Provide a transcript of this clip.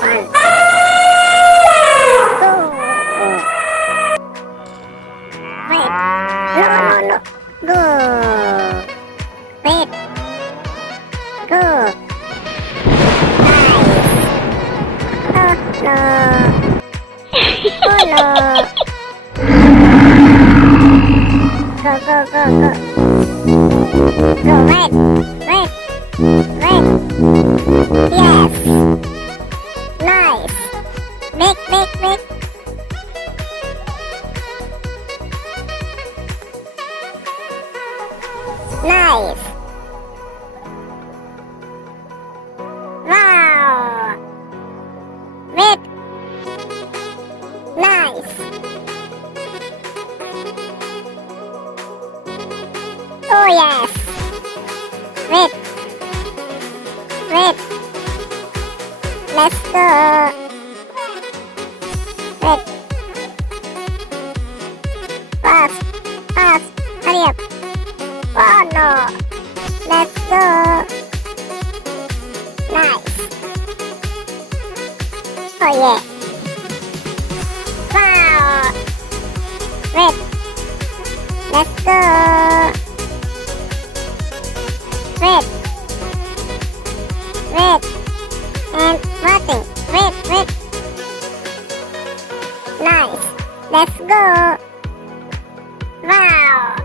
One. Go. Wait. No, no, no. Go. Wait. Go. Nice. Oh, no. Oh, no. Go, go, go, go. Go, wait. Wait. Wait. Yes. Nice. Make. Nice. Wow. Wait. Nice. Oh yes. Wait. Wait. Let's go. Wait. Fast. Fast. Hurry up. Oh no. Let's go. Nice. Oh yeah. Wow. Wait. Let's go. Wait. Wait. And watching. Wait. Nice. Let's go. Wow.